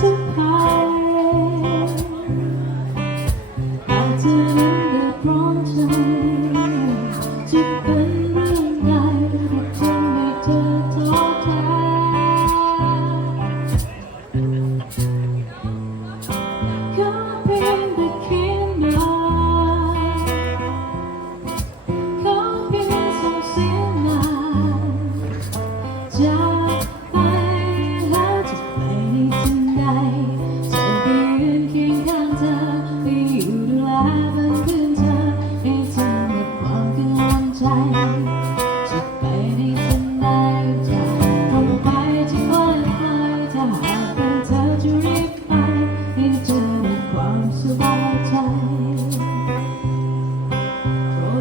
Surprise.